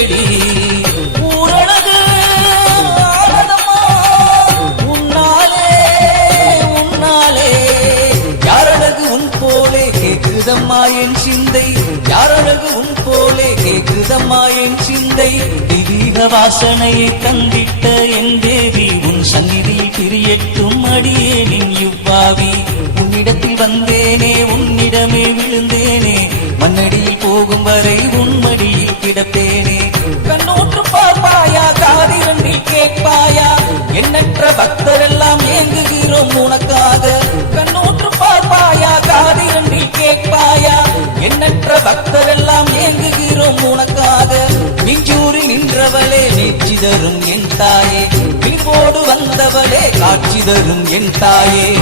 தேடி ஊரழகு உன்னாலே உன்னாலே. யாரழகு உன் போலே கேக்குதம்மா என் சிந்தை. யாரழகு உன் போலே கேக்குதம்மா என் சிந்தை. திவீக வாசனையை தந்திட்ட என் தேவி உன் சந்நிதியில் பிரியட்டும் அடியேனின் இவ்வாவி. உன்னிடத்தில் வந்தேனே உன்னிடமே விழுந்தேனே. மன்னடியில் நீச்சி தரும் என் தாயே. பின்போடு வந்தவளே காட்சி தரும் என் தாயே.